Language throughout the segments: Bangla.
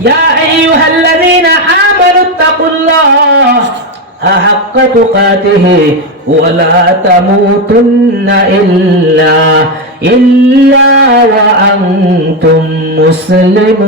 يا أيها الذين آمنوا اتقوا الله حق تقاته ولا تموتن إلا إلا وأنتم مسلمون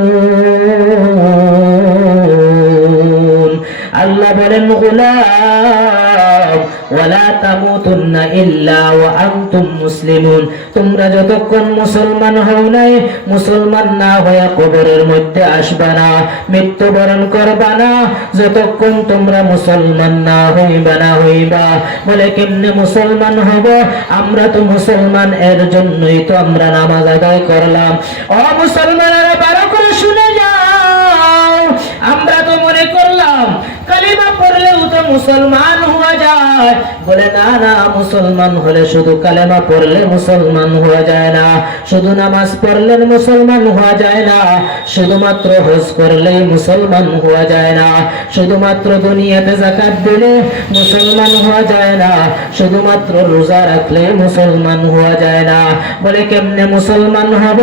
আল্লাহ বলেন, গোলাম, ওয়ালা তামুতুন্না ইল্লা ওয়া আনতুম মুসলিমুন। তোমরা যতক্ষণ মুসলমান হও নাই, মুসলমান না হয়ে কবরের মধ্যে আসবা না, মৃত্যুবরণ করবা না। যতক্ষণ তোমরা মুসলমান না হইবা না হইবা, বলে কেমনে মুসলমান হব? আমরা তো মুসলমান, এর জন্যই তো আমরা নামাজ আদায় করলাম। ও মুসলমানেরা, বারো করে শুনে যাও, আমরা তো মনে করলাম কালিমা পড়লেও তো মুসলমান বলে, না না, মুসলমান হলে শুধু কালেমা পড়লে মুসলমান হওয়া যায় না। শুধু নামাজ পড়লে মুসলমান হওয়া যায় না। শুধুমাত্র হজ করলেই মুসলমান হওয়া যায় না। শুধুমাত্র দুনিয়াতে জাকাত দিলে মুসলমান হওয়া যায় না। শুধুমাত্র রোজা রাখলে মুসলমান হওয়া যায় না। বলে, কেমনে মুসলমান হব?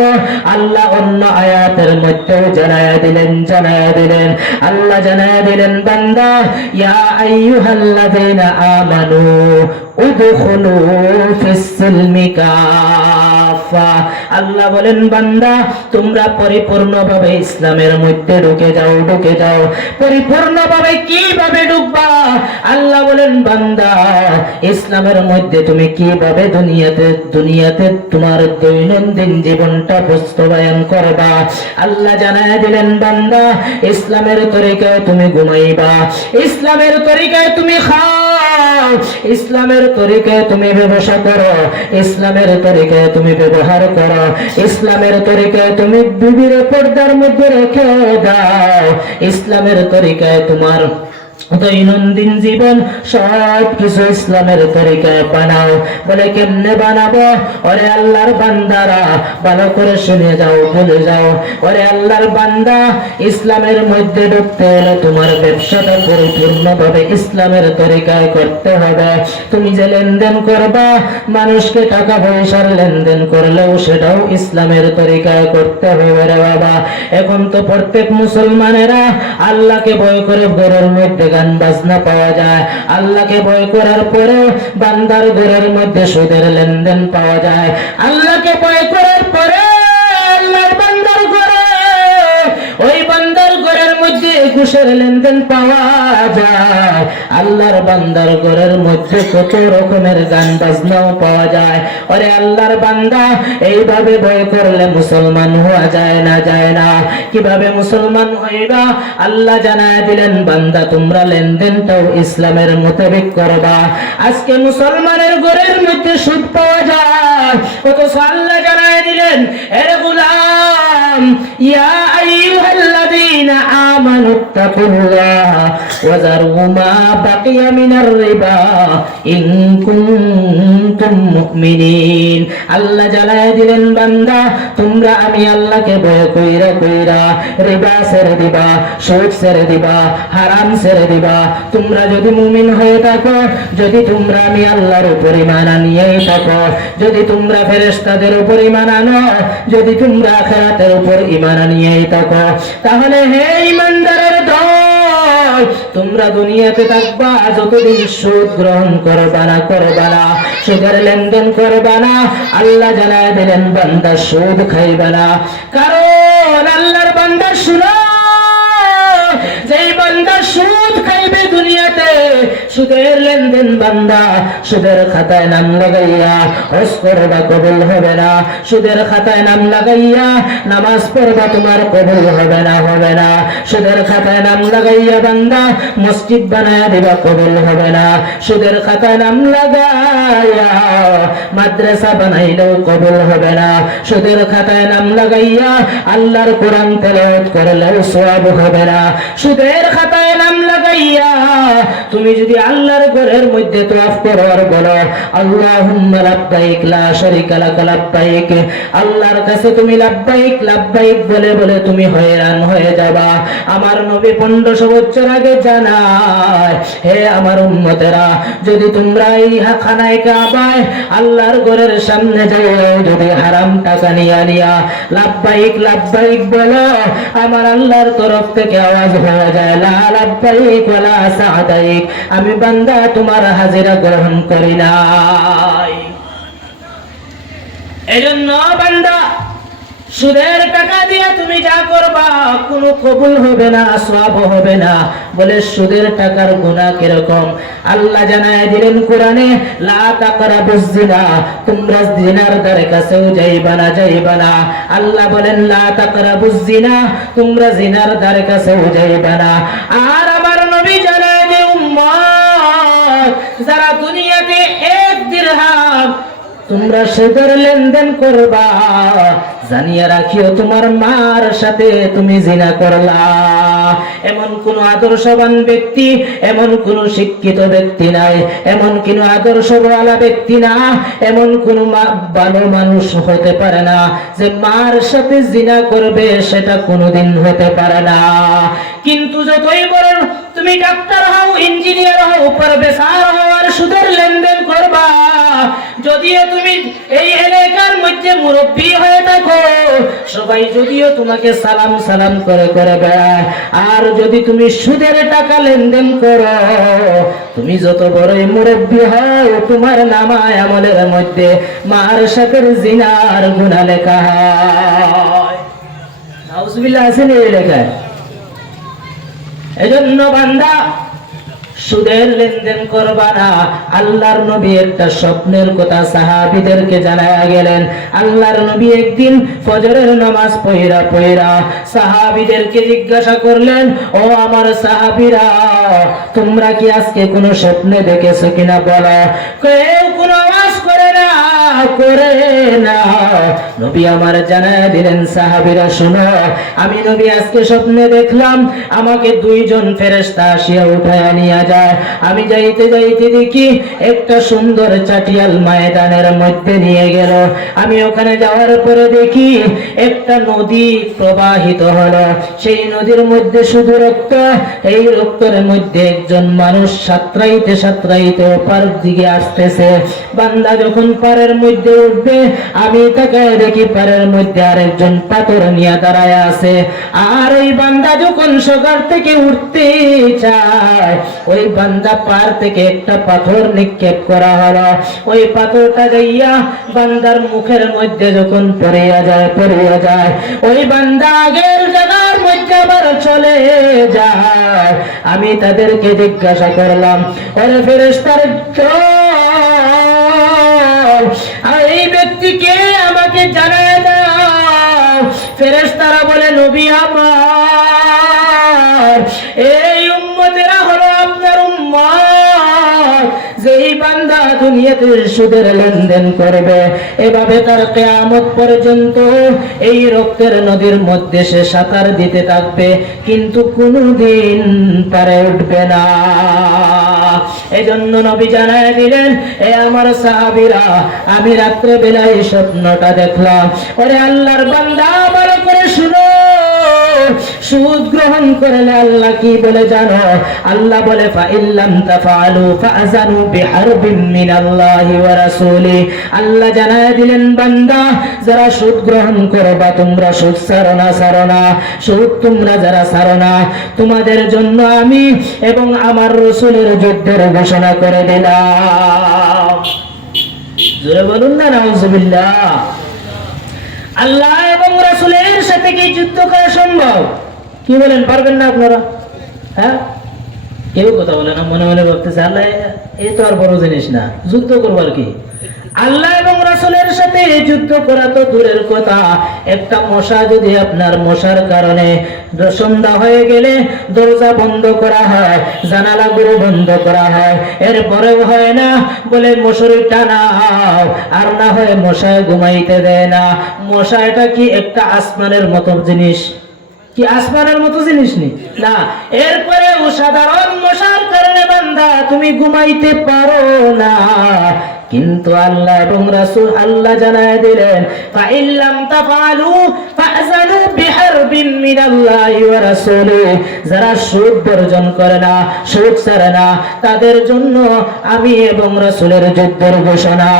আল্লাহ অন্য আয়াতের মধ্যেও জানায়া দিলেন জানায়া দিলেন। আল্লাহ জানায়া দিলেন, বান্দা, ইয়া আইয়ুহাল্লাযীনা آمنوا ادخلوا في السلم কাফা আল্লাহ বলেন, বান্দা, তোমরা পরিপূর্ণভাবে ইসলামের মধ্যে ঢুকে যাও ঢুকে যাও। পরিপূর্ণভাবে কীভাবে ঢুকবা? আল্লাহ বলেন, বান্দা, ইসলামের মধ্যে তুমি কীভাবে দুনিয়াতে দুনিয়াতে তোমার দৈনন্দিন জীবনটা বাস্তবায়ন করবা? আল্লাহ জানায় দিলেন, বান্দা, ইসলামের তরিকায় তুমি ঘুমাইবা। ইসলামের তরিকায় তুমি ইসলামের তরিকায় তুমি ব্যবসা করো। ইসলামের তরিকায় তুমি ব্যবহার করো। ইসলামের তরিকায় তুমি বিবির পর্দার মধ্যে রেখে দাও। ইসলামের তরিকায় তোমার দৈনন্দিন জীবন, সব কিছু ইসলামের তরিকায় বানাও। বলে কেমনে বানাবো? ওরে আল্লাহর বান্দারা, ভালো করে শুনে যাও বলে যাও। ওরে আল্লাহর বান্দা, ইসলামের মধ্যে ঢুকতে হলে তোমার ব্যবসাটা পরিপূর্ণভাবে ইসলামের তরিকায় করতে হবে। তুমি যে লেনদেন করবা, মানুষকে টাকা পয়সার লেনদেন করলেও সেটাও ইসলামের তরিকায় করতে হবে রে বাবা। এখন তো প্রত্যেক মুসলমানেরা আল্লাহকে ভয় করে ঘরের মধ্যে গান বাজনা পাওয়া যায়। আল্লাহকে ভয় করার পরে বান্দার ঘরের মধ্যে সুদের লেনদেন পাওয়া যায়। আল্লাহকে ভয় করার পরে ঘুষের লেনদেন পাওয়া যায়। আল্লাহর বান্দার ঘরের মধ্যে কত রকমের গান বাজনাও পাওয়া যায়। ওরে আল্লাহর বান্দা, এইভাবে ভয় করলে মুসলমান হওয়া যায় না যায় না। কীভাবে মুসলমান হইবা? আল্লাহ জানায় দিলেন, বান্দা, তোমরা লেনদেনটাও ইসলামের মোতাবেক করবা। আজকে মুসলমানের ঘরের মধ্যে সুদ পাওয়া যায়। অথচ আল্লাহ জানায় দিলেন, এরে গুলাম ইয়া আইয়ুহাল্লাযীনা আমানু তাকুল্লাহ ওয়া দিবা সুদ ছেড়ে দিবা, হারাম ছেড়ে দিবা। তোমরা যদি মুমিন হয়ে থাকো, যদি তোমরা আমি আল্লাহর উপর ইমান আনিয়েই থাকো, যদি তোমরা ফেরেশতাদের উপর ইমান আনো, যদি তোমরা আখিরাতের উপর ইমান আনিয়েই থাকো, তাহলে হে ইমানদারের দল তোমরা দুনিয়াতে থাকবা যতদিন সুদ গ্রহণ করবা না করবা না, সুদের লেনদেন করবা না, আল্লাহ জানায় দিলেন, বান্দা সুদ খাইবা না। কারণ আল্লাহর বান্দা শুনো। সুদের লেনদেন বান্দা, সুদের খাতায় নাম লাগাইয়া করবা কবুল হবে না। সুদের খাতায় নাম লাগাইয়া, নামাজ পড়বা তোমার কবুল হবে না হবে না। সুদের খাতায় নাম লাগাইয়া বান্দা, মসজিদ বানায় দিবা কবুল হবে না। সুদের খাতায় নাম লাগাইয়া, মাদ্রাসা বানাইলেও কবুল হবে না। সুদের খাতায় নাম লাগাইয়া, আল্লাহর কোরআন তেলাওয়াত করলেও সওয়াব হবে না। সুদের খাতায় নাম লাগাইয়া, তুমি যদি আল্লাহর ঘরের মধ্যে তোয়াফ করো আর বলো, আল্লাহুম্মা লাব্বাইক, লা শারিকা লাক, লাব্বাইক। আল্লাহর কাছে তুমি লাব্বাইক লাব্বাইক বলে বলে তুমি হয়রান হয়ে যাবা। আমার নবী পনেরোশো বছর আগে জানায়, হে আমার উম্মতেরা, যদি তোমরা এই খানায় কাবায়, আল্লাহর ঘরের সামনে যাই যদি হারাম টাকা নিয়া নিয়া লাভবাহিক লাভবাহিক বলো, আমার আল্লাহর তরফ থেকে আওয়াজ হয়ে যায়, লা লাভবাহিক ওয়ালা সাদাইক। আমি বান্দা, তোমার হাজিরা গ্রহণ করি নাই। এজন্য বান্দা, সুদের টাকা দিয়ে তুমি যা করবা, কোনো কবুল হবে না সব হবে না। বলে, সুদের টাকার গুণা কীরকম? আল্লাহ জানায় দিলেন কোরআনে, লা তাকরাবুজ জিনা, তোমরা জিনার দ্বারে কাছেও যাইবা না যাইবা না। আল্লাহ বলেন, লা তাকরাবুজ জিনা, তোমরা জিনার দ্বারে কাছেও যাইবা না। আর আমার নবী যারা দুনিয়াতে এক দিরহাম, তোমরা সুদের লেনদেন করবা। জানিয়ে রাখিও তোমার মার সাথে তুমি জিনা করলা। এমন কোন আদর্শবান ব্যক্তি, এমন কোন শিক্ষিত ব্যক্তি নাই, এমন কোন আদর্শওয়ালা ব্যক্তি না, এমন কোন ভালো মানুষ হতে পারে না। যে মার সাথে জিনা করবে, সেটা কোনোদিন হতে পারে না। কিন্তু যতই বড় তুমি ডাক্তার হও, ইঞ্জিনিয়ার হও, প্রফেসর হও, আর সুদের লেনদেন করবা, যদিও তুমি এই এলাকার মধ্যে মুরব্বী হয়ে থাকো সবাই যদিও তোমাকে সালাম সালাম করে করে বেড়ায়, আর যদি তুমি সুদের টাকা লেনদেন করো, তুমি যত বড়ই মুরব্বী হও, তোমার নামায় আমলের মধ্যে মার সাথে জিনার গুণা লেখা হয়। নাউজুবিল্লাহ আছেন এই লেখায়? এজন্য বান্দা সুদের লেনদেন করবা না। আল্লাহর নবী একটা স্বপ্নের কথা সাহাবীদেরকে জানায়া গেলেন। আল্লাহর নবী একদিন ফজরের নামাজ পড়া পড়া সাহাবীদেরকে জিজ্ঞাসা করলেন, ও আমার সাহাবীরা, তোমরা কি আজকে কোনো স্বপ্নে দেখেছ কিনা বলো? কেউ করে না নবী আমার জানায় দিলেন, সাহাবীরা, শুনো, আমি নবী আজকে স্বপ্নে দেখলাম, আমাকে দুইজন ফেরেশতা আসিয়া উঠায় নিয়ে যায়। আমি যাইতে যাইতে দেখি একটা সুন্দর চাটিয়াল ময়দানের মধ্যে নিয়ে গেল। আমি ওখানে যাওয়ার পরে দেখি একটা নদী প্রবাহিত হলো। সেই নদীর মধ্যে শুধু রক্ত, এই রক্তের মধ্যে একজন মানুষ সাঁতরাইতে সাঁতরাইতে ওপার দিকে আসতেছে। বান্দা যখন পারের মধ্যে উঠবে, আমি তাকে দেখি পারের মধ্যে আরেকজন পাথর নিয়ে দাঁড়ায় আছে। আর ওই বান্দা যখন সকাল থেকে উঠতে চায়, ওই বান্দা পার থেকে একটা পাথর নিক্ষেপ করা হলো। ওই পাথরটা যাইয়া বান্দার মুখের মধ্যে যখন পড়িয়া যায় পড়িয়া যায়, ওই বান্দা আগের জায়গার মধ্যে আবার চলে যায়। আমি তাদেরকে জিজ্ঞাসা করলাম, ওরে ফেরেস্তার আর এই ব্যক্তিকে আমাকে বলে নবী আমার এই বান্দা দুনিয়াতে সুদের লেনদেন করবে। এভাবে তার কেয়ামত পর্যন্ত এই রক্তের নদীর মধ্যে সে সাঁতার দিতে থাকবে, কিন্তু কোনোদিন পারে উঠবে না। এজন্য নবী জানায় দিলেন, এ আমার সাহাবিরা, আমি রাত্রে বেলায় স্বপ্নটা দেখলাম। ওরে আল্লাহর বান্দা, ভালো করে শুনো। সুদ গ্রহণ করলে আল্লাহ কি বলে জানো? আল্লাহ বলে আল্লাহ জানায় দিলেন, বান্দা, যারা সুদ গ্রহণ করবা, তোমরা সুদ ছাড়ো না ছাড়ো না। সুদ তোমরা যারা ছাড়ো না, তোমাদের জন্য আমি এবং আমার রসুলের যুদ্ধের ঘোষণা করে দিলাম। বলুন না, নাউজুবিল্লাহ। আল্লাহ এবং রাসূলের সাথে কি যুদ্ধ করা সম্ভব? কি বলেন, পারবেন না আপনারা? হ্যাঁ? কেউ কথা বলে না, মনে মনে ভাবতেছে, আল্লাহ এই তো আর বড় জিনিস না, যুদ্ধ করবার কি। আল্লাহ এবং রাসূলের সাথে যুদ্ধ করা তো দূরের কথা। একটা মশা যদি আপনার মশার কারণে সন্ধ্যা হয়ে গেলে দরজা বন্ধ করা হয়, জানালাগুলো বন্ধ করা হয়, এরপরেও হয় না, বলে মশুরি টানাও, আর না হয় মশায় ঘুমাইতে দেয় না। মশা এটা কি একটা আসমানের মতো জিনিস? কি আসমানের মতো জিনিস নেই না। এরপরে মশার কারণে বান্দা, তুমি ঘুমাইতে পারো না। কিন্তু আল্লাহ এবং আল্লাহ জানায় দিলেন তাফালু ফাজানু মিনাল্লাহি ওয়া যারা সুদ বর্জন করে না, সুদ ছাড়ে না, তাদের জন্য আমি এবং রাসূলের যুদ্ধের ঘোষণা।